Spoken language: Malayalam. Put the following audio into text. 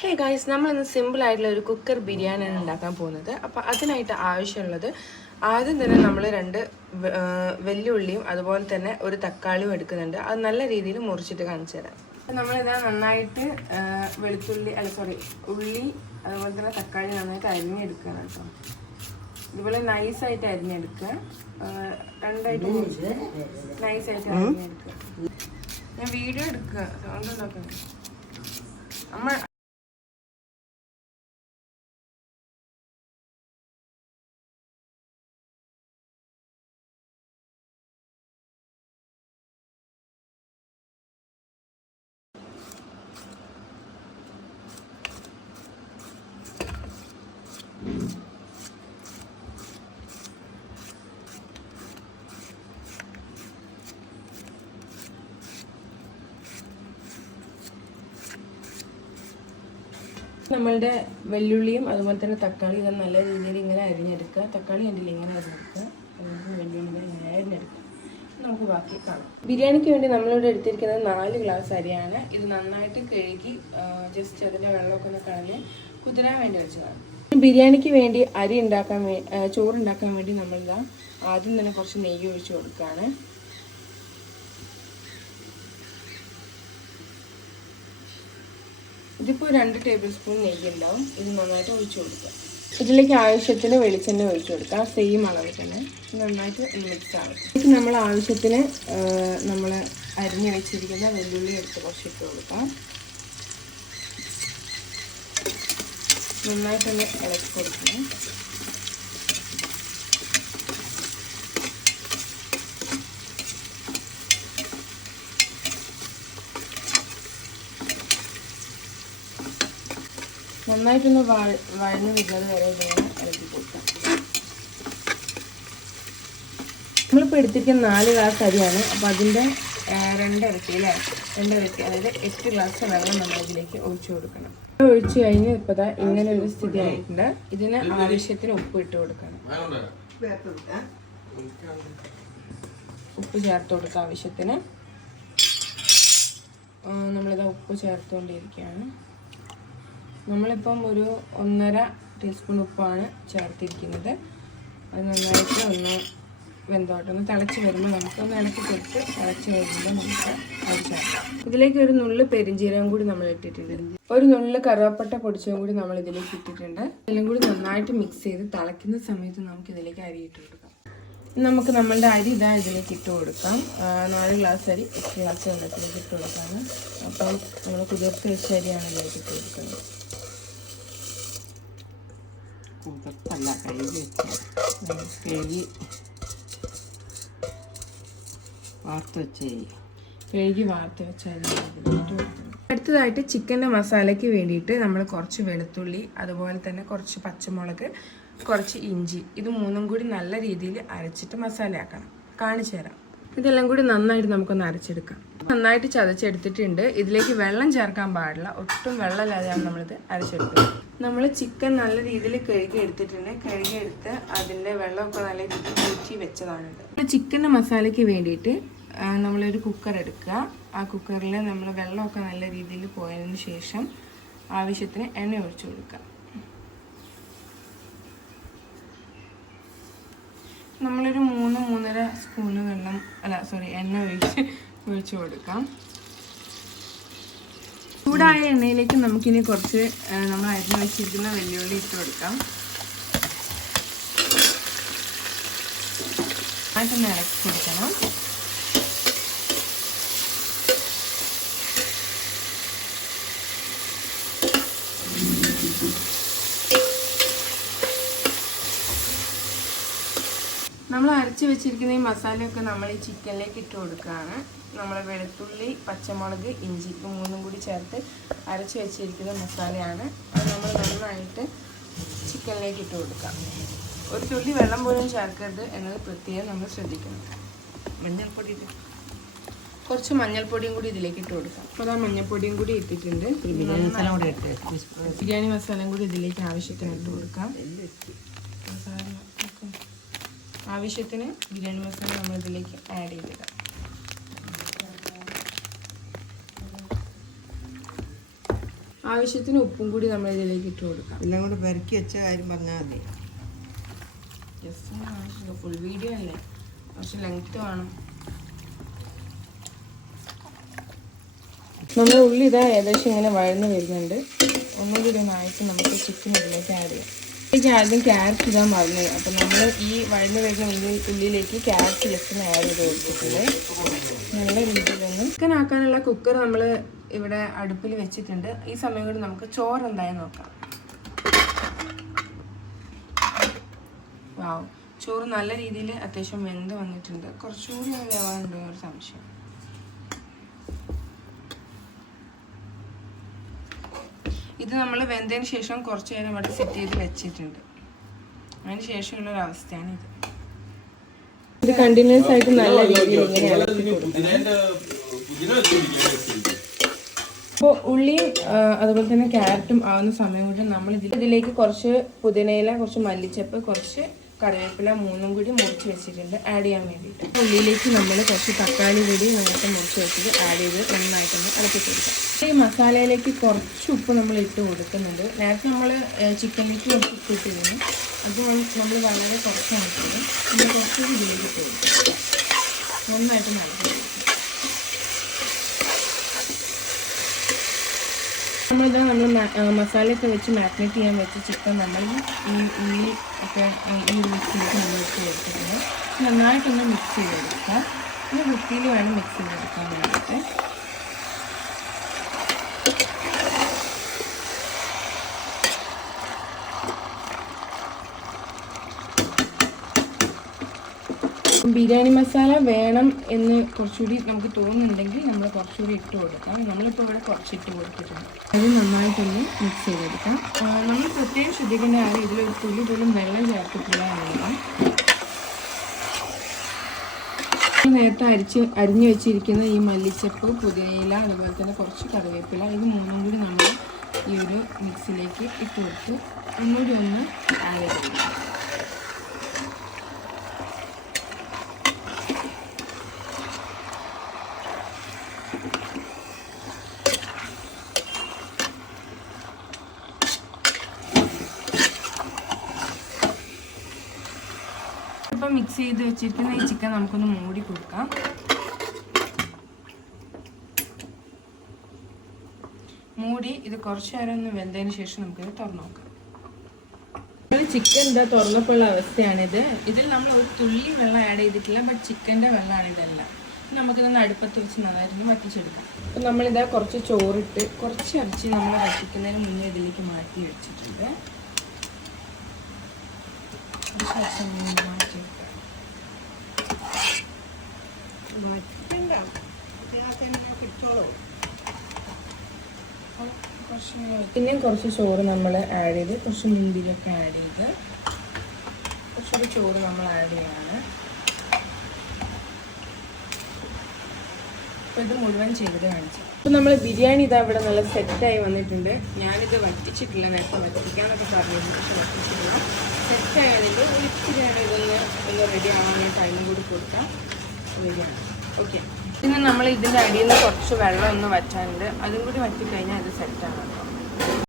ഹേ ഗൈസ്, നമ്മൾ ഇന്ന് സിമ്പിൾ ആയിട്ടുള്ള ഒരു കുക്കർ ബിരിയാണിയാണ് ഉണ്ടാക്കാൻ പോകുന്നത്. അപ്പോൾ അതിനായിട്ട് ആവശ്യമുള്ളത് ആദ്യം തന്നെ നമ്മൾ രണ്ട് വെല്ലുള്ളിയും അതുപോലെ തന്നെ ഒരു തക്കാളിയും എടുക്കുന്നുണ്ട്. അത് നല്ല രീതിയിൽ മുറിച്ചിട്ട് കാണിച്ചു തരാം. നമ്മളിതാ നന്നായിട്ട് ഉള്ളി അതുപോലെ തന്നെ തക്കാളി നന്നായിട്ട് അരിഞ്ഞെടുക്കണം കേട്ടോ. ഇതുപോലെ നൈസായിട്ട് അരിഞ്ഞെടുക്കുക. രണ്ടായിട്ട് നൈസായിട്ട് അരിഞ്ഞെടുക്കുക. ഞാൻ വീഡിയോ എടുക്കുക, സൗണ്ട് ഉണ്ടാക്കുന്നത് നമ്മൾ നമ്മളുടെ വെല്ലുള്ളിയും അതുപോലെ തന്നെ തക്കാളി ഇത് നല്ല രീതിയിൽ ഇങ്ങനെ അരിഞ്ഞെടുക്കുക. തക്കാളി കണ്ടില്ല ഇങ്ങനെ അരിഞ്ഞെടുക്കുക, വെല്ലുള്ളി ഇങ്ങനെ അരിഞ്ഞെടുക്കുക. നമുക്ക് ബാക്കി കാണാം. ബിരിയാണിക്ക് വേണ്ടി നമ്മളിവിടെ എടുത്തിരിക്കുന്നത് 4 ഗ്ലാസ് അരിയാണ്. ഇത് നന്നായിട്ട് കഴുകി ജസ്റ്റ് അതിൻ്റെ വെള്ളമൊക്കെ ഒന്ന് കളഞ്ഞ് കുതിരാൻ വേണ്ടി വെച്ചതാണ്. ബിരിയാണിക്ക് വേണ്ടി ചോറുണ്ടാക്കാൻ വേണ്ടി നമ്മളിതാ ആദ്യം തന്നെ കുറച്ച് നെയ്യ് ഒഴിച്ച് കൊടുക്കുകയാണ്. ഇതിപ്പോൾ 2 ടേബിൾ സ്പൂൺ നെയ്യ് ഉണ്ടാവും. ഇത് നന്നായിട്ട് ഒഴിച്ചു കൊടുക്കുക. ഇതിലേക്ക് ആവശ്യത്തിന് വെളിച്ചെണ്ണ ഒഴിച്ചു കൊടുക്കുക, സെയിം അളവിൽ തന്നെ. നന്നായിട്ട് മിക്സ് ആവും. ഇതിലേക്ക് നമ്മൾ ആവശ്യത്തിന് നമ്മൾ അരിഞ്ഞ് വെച്ചിരിക്കുന്ന വെല്ലുള്ളി എടുത്ത് കുറച്ചിട്ട് കൊടുക്കാം. നന്നായിട്ടൊന്ന് ഇളക്കി കൊടുക്കണം. നന്നായിട്ടൊന്ന് വഴന്ന് വരുന്നത് വരെ ഇങ്ങനെ ഇളക്കി കൊടുക്കാം. നമ്മളിപ്പോൾ എടുത്തിരിക്കുന്ന 4 ഗ്ലാസ് അരിയാണ്. അപ്പോൾ അതിൻ്റെ 2 ഇരട്ടി, അതായത് 8 ഗ്ലാസ് വെള്ളം നമ്മൾ ഇതിലേക്ക് ഒഴിച്ചു കൊടുക്കണം. ഒഴിച്ചു കഴിഞ്ഞ് ഇപ്പോൾ ഇങ്ങനെ ഒരു സ്ഥിതി ആയിട്ടുണ്ട്. ഇതിന് ആവശ്യത്തിന് ഉപ്പ് ഇട്ട് കൊടുക്കണം. ഉപ്പ് ചേർത്ത് കൊടുക്കുക ആവശ്യത്തിന്. നമ്മളിതാ ഉപ്പ് ചേർത്തുകൊണ്ടിരിക്കുകയാണ്. നമ്മളിപ്പം ഒരു 1.5 ടീസ്പൂൺ ഉപ്പാണ് ചേർത്തിരിക്കുന്നത്. അത് നന്നായിട്ട് ഒന്ന് വെന്തോട്ട് ഒന്ന് തിളച്ച് വരുമ്പോൾ നമുക്കൊന്ന് ഇളക്കി കൊടുത്ത് തിളച്ച് വരുമ്പോൾ നമുക്ക് അത് ചേർക്കാം. ഇതിലേക്ക് ഒരു നുള്ള് പെരിഞ്ചീരകം കൂടി നമ്മൾ ഇട്ടിട്ടുണ്ട്. ഒരു നുള്ള് കറുവപ്പട്ട പൊടിച്ചതും കൂടി നമ്മൾ ഇതിലേക്ക് ഇട്ടിട്ടുണ്ട്. എല്ലാം കൂടി നന്നായിട്ട് മിക്സ് ചെയ്ത് തിളയ്ക്കുന്ന സമയത്ത് നമുക്ക് ഇതിലേക്ക് അരി ഇട്ട് കൊടുക്കാം. നമുക്ക് നമ്മളുടെ അരി ഇതിലേക്ക് ഇട്ട് കൊടുക്കാം. 4 ഗ്ലാസ് അരി 8 ഗ്ലാസ് വെള്ളത്തിലേക്ക് ഇട്ട് കൊടുക്കാം. അപ്പം നമ്മൾ കുതിർത്ത് വെച്ച അരിയാണ് ഇതിലേക്ക് ഇട്ട് കൊടുക്കുന്നത്. കുതിർത്തല്ല, കഴുകി വാർത്ത് വെച്ചാൽ. അടുത്തതായിട്ട് ചിക്കൻ്റെ മസാലയ്ക്ക് വേണ്ടിയിട്ട് നമ്മൾ കുറച്ച് വെളുത്തുള്ളി, അതുപോലെ തന്നെ കുറച്ച് പച്ചമുളക്, കുറച്ച് ഇഞ്ചി, ഇത് 3ഉം കൂടി നല്ല രീതിയിൽ അരച്ചിട്ട് മസാലയാക്കണം. കാണിച്ചു തരാം. ഇതെല്ലാം കൂടി നന്നായിട്ട് നമുക്കൊന്ന് അരച്ചെടുക്കാം. നന്നായിട്ട് ചതച്ചെടുത്തിട്ടുണ്ട്. ഇതിലേക്ക് വെള്ളം ചേർക്കാൻ പാടില്ല, ഒട്ടും വെള്ളമില്ലാതെയാണ് നമ്മളിത് അരച്ചെടുക്കുന്നത്. നമ്മൾ ചിക്കൻ നല്ല രീതിയിൽ കഴുകിയെടുത്തിട്ടുണ്ട്. കഴുകിയെടുത്ത് അതിൻ്റെ വെള്ളമൊക്കെ നല്ല രീതിയിൽ ഊറ്റി വെച്ചതാണിത്. ചിക്കൻ്റെ മസാലയ്ക്ക് വേണ്ടിയിട്ട് നമ്മളൊരു കുക്കർ എടുക്കുക. ആ കുക്കറിൽ നമ്മൾ വെള്ളമൊക്കെ നല്ല രീതിയിൽ പോയതിന് ശേഷം ആവശ്യത്തിന് എണ്ണ ഒഴിച്ചു കൊടുക്കുക. നമ്മളൊരു 3-3.5 സ്പൂണ് എണ്ണ ഒഴിച്ചു കൊടുക്കാം. ചൂടായ എണ്ണയിലേക്ക് നമുക്കിനി കുറച്ച് നമ്മൾ അരിഞ്ഞ് വെച്ചിരിക്കുന്ന വെല്ലുള്ളി ഇട്ട് കൊടുക്കാം. നന്നായിട്ടൊന്ന് ഇളക്കി കൊടുക്കണം. നമ്മൾ അരച്ച് വെച്ചിരിക്കുന്ന ഈ മസാലയൊക്കെ നമ്മൾ ഈ ചിക്കനിലേക്ക് ഇട്ട് കൊടുക്കുകയാണ്. നമ്മൾ വെളുത്തുള്ളി, പച്ചമുളക്, ഇഞ്ചി 3ഉം കൂടി ചേർത്ത് അരച്ച് വെച്ചിരിക്കുന്ന മസാലയാണ്. അത് നമ്മൾ നന്നായിട്ട് ചിക്കനിലേക്ക് ഇട്ട് കൊടുക്കാം. ഒരു തുള്ളി വെള്ളം പോലും ചേർക്കരുത് എന്നത് പ്രത്യേകം നമ്മൾ ശ്രദ്ധിക്കണം. കുറച്ച് മഞ്ഞൾപ്പൊടിയും കൂടി ഇതിലേക്ക് ഇട്ട് കൊടുക്കാം. അപ്പോൾ ആ മഞ്ഞൾപ്പൊടിയും കൂടി ഇട്ടിട്ടുണ്ട്. ബിരിയാണി മസാലയും കൂടി ഇതിലേക്ക് ആവശ്യത്തിന് ഇട്ട് കൊടുക്കാം. ആവശ്യത്തിന് ബിരിയാണി മസാല നമ്മൾ ഇതിലേക്ക് ആഡ് ചെയ്തിടാം. ആവശ്യത്തിന് ഉപ്പും കൂടി നമ്മൾ ഇതിലേക്ക് ഇട്ട് കൊടുക്കാം. എല്ലാം കൂടി പെരക്കി വെച്ച കാര്യം പറഞ്ഞാൽ മതി. ജസ്റ്റ് ഫുൾ വീഡിയോ അല്ലേ, കുറച്ച് ലെങ്ത് വേണം. നമ്മുടെ ഉള്ളി ഇതാ ഏകദേശം ഇങ്ങനെ വഴന്ന് വരുന്നുണ്ട്. ഒന്നുകൂടി ഒന്നായിട്ട് നമുക്ക് ചിക്കൻ ഇതിലേക്ക് ആഡ് ചെയ്യാം. ഇതിലേക്ക് ആദ്യം ക്യാരറ്റ് ഇടാൻ മറന്നു. അപ്പം നമ്മൾ ഈ വഴന്ന് വരുന്ന ഉള്ളിലേക്ക് ക്യാരറ്റ് ജസ്റ്റ് ആഡ് ചെയ്ത് കൊടുത്തിട്ടുണ്ട്. നല്ല രീതിയിലൊന്ന് ചിക്കൻ ആക്കാനുള്ള കുക്കർ നമ്മൾ ഇവിടെ അടുപ്പിൽ വെച്ചിട്ടുണ്ട്. ഈ സമയം കൊണ്ട് നമുക്ക് ചോറ് എന്തായാലും നോക്കാം. വാവ്, ചോറ് നല്ല രീതിയിൽ അത്യാവശ്യം വെന്ത് വന്നിട്ടുണ്ട്. കുറച്ചുകൂടി വേവാനുണ്ടോ ഒരു സംശയം. ഇത് നമ്മൾ വെന്തതിന് ശേഷം കുറച്ച് നേരം ഇവിടെ സെറ്റ് ചെയ്ത് വെച്ചിട്ടുണ്ട്. അതിന് ശേഷമുള്ള ഒരു അവസ്ഥയാണ് ഇത്. ഇത് കണ്ടിന്യൂസ് ആയിട്ട് നല്ല രീതിയിൽ ഇങ്ങനെ ഇളക്കി കൊടുക്കണം. അപ്പോൾ ഉള്ളിയും അതുപോലെ തന്നെ ക്യാരറ്റും ആവുന്ന സമയം കൊണ്ട് നമ്മൾ ഇതിലേക്ക് കുറച്ച് പുതിനയില, കുറച്ച് മല്ലിച്ചപ്പ്, കുറച്ച് കറിവേപ്പില മൂന്നും കൂടി മുറിച്ച് വെച്ചിട്ടുണ്ട് ആഡ് ചെയ്യാൻ വേണ്ടിയിട്ട്. ഉള്ളിയിലേക്ക് നമ്മൾ കുറച്ച് തക്കാളി കൂടി നമുക്ക് മുറിച്ച് വെച്ചിട്ട് ആഡ് ചെയ്ത് നന്നായിട്ടൊന്ന് ഇളക്കി കൊടുക്കാം. ഈ മസാലയിലേക്ക് കുറച്ച് ഉപ്പ് നമ്മൾ ഇട്ട് കൊടുക്കുന്നുണ്ട്. നേരത്തെ നമ്മൾ ചിക്കനിലേക്ക് കുറച്ച് ഉപ്പ് ഇട്ടിരുന്നു. അത് നമ്മൾ വളരെ കുറച്ചാണ് ഇട്ടത്. നമ്മൾ കുറച്ചുകൂടി ഇതിലേക്ക് ഇട്ട് കൊടുക്കും. നന്നായിട്ട് ഇളക്കി കൊടുക്കും. നമ്മളിതാ നമ്മൾ മസാലയൊക്കെ വെച്ച് മാരിനേറ്റ് ചെയ്യാൻ വെച്ച ചിക്കൻ നമ്മൾ ഈ ഉള്ളി ഒക്കെ ഈ ഒരു മിക്സിയിലേക്ക് നമ്മൾ ഇട്ട് കൊടുത്തിട്ടുണ്ട്. നന്നായിട്ടൊന്ന് മിക്സ് ചെയ്ത് കൊടുക്കാം. ഈ വൃത്തിയിൽ വേണം മിക്സ് ചെയ്ത് കൊടുക്കാൻ വേണ്ടിയിട്ട്. ബിരിയാണി മസാല വേണം എന്ന് കുറച്ചുകൂടി നമുക്ക് തോന്നുന്നുണ്ടെങ്കിൽ നമ്മൾ കുറച്ചുകൂടി ഇട്ട് കൊടുക്കാം. നമ്മളിപ്പോൾ ഇവിടെ കുറച്ച് ഇട്ട് കൊടുത്തിട്ടുണ്ട്. അത് നന്നായിട്ടൊന്ന് മിക്സ് ചെയ്ത് കൊടുക്കാം. നമ്മൾ പ്രത്യേകം ശ്രദ്ധിക്കേണ്ട കാര്യം ഇതിലൊരു തുള്ളി പോലും വെള്ളം ചേർത്തിട്ടില്ല എന്നുള്ളതാണ്. നേരത്തെ അരിഞ്ഞു വെച്ചിരിക്കുന്ന ഈ മല്ലിച്ചപ്പ്, പുതിനയില, അതുപോലെ തന്നെ കുറച്ച് കറിവേപ്പില, ഇത് മൂന്നും കൂടി നമ്മൾ ഈ ഒരു മിക്സിലേക്ക് ഇട്ട് കൊടുത്ത് ഒന്നുകൂടി ഒന്ന് ആഡ് ചെയ്ത് കൊടുക്കാം. ഇപ്പം മിക്സ് ചെയ്ത് വെച്ചിരിക്കുന്ന ഈ ചിക്കൻ നമുക്കൊന്ന് മൂടി കൊടുക്കാം. മൂടി ഇത് കുറച്ച് നേരം ഒന്ന് വെന്തതിന് ശേഷം നമുക്കിത് തുറന്നു നോക്കാം. ചിക്കൻ എന്താ തുറന്നപ്പോഴുള്ള അവസ്ഥയാണിത്. ഇതിൽ നമ്മൾ ഒരു തുള്ളി വെള്ളം ആഡ് ചെയ്തിട്ടില്ല, ബട്ട് ചിക്കൻ്റെ വെള്ളമാണ് ഇതെല്ലാം. നമുക്കിതൊന്ന് അടുപ്പത്ത് വെച്ച് നന്നായിട്ട് വറ്റിച്ചെടുക്കാം. അപ്പം നമ്മളിതാ കുറച്ച് ചോറിട്ട് കുറച്ച് ഇറച്ചി നമ്മൾ വറ്റിക്കുന്നതിന് മുന്നേ ഇതിലേക്ക് മാറ്റി വെച്ചിട്ടുണ്ട്. പിന്നെയും കുറച്ച് ചോറ് നമ്മൾ ആഡ് ചെയ്ത് കുറച്ച് മുന്തിരിയൊക്കെ ആഡ് ചെയ്ത് കുറച്ചൊരു ചോറ് നമ്മൾ ആഡ് ചെയ്യാണ്. അപ്പോൾ ഇത് മുഴുവൻ ചെയ്തിട്ട് കാണിച്ചു. അപ്പോൾ നമ്മൾ ബിരിയാണി ഇതാ ഇവിടെ നല്ല സെറ്റായി വന്നിട്ടുണ്ട്. ഞാനിത് വറ്റിച്ചിട്ടില്ല, നേരത്തെ വറ്റിക്കാനൊക്കെ പറഞ്ഞിരുന്നു, പക്ഷെ വറ്റിച്ചിട്ടില്ല. സെറ്റായതിൻ്റെ ഒരു ഇച്ചിരി ഇതൊന്ന് റെഡി ആവാൻ ടൈമും കൂടി കൊടുക്കാം. ബിരിയാണി ഓക്കെ. പിന്നെ നമ്മൾ ഇതിൻ്റെ അടിയിൽ നിന്ന് കുറച്ച് വെള്ളം ഒന്ന് വറ്റാനുണ്ട്. അതും കൂടി വറ്റിക്കഴിഞ്ഞാൽ ഇത് സെറ്റാണ് കേട്ടോ.